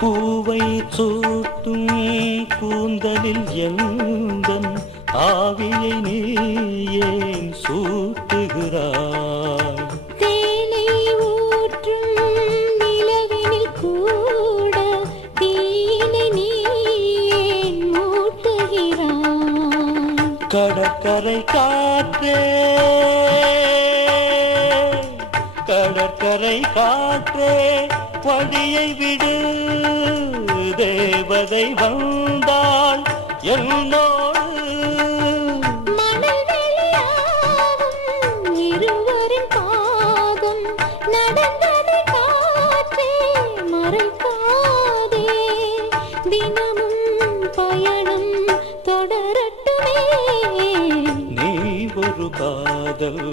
பூவை சூட்டும் கூந்தலில் எந்தன் ஆவியை நீ ஏன் சூட்டுகிறாய்? தேனை ஊற்றும் நிலவினில் கூட தீனை நீ ஏன் மூட்டுகிறாய்? கடற்கரை காற்றே, கடற்கரை காற்றே வழியை விடு, தேவதை வந்தாள் என்னோடு. மணல் வெளியாகும் இருவரின் பாகம் நடந்ததை காற்றே மறைக்காதே. தினமும் பயணம் தொடரட்டுமே. நீ ஒரு காதல்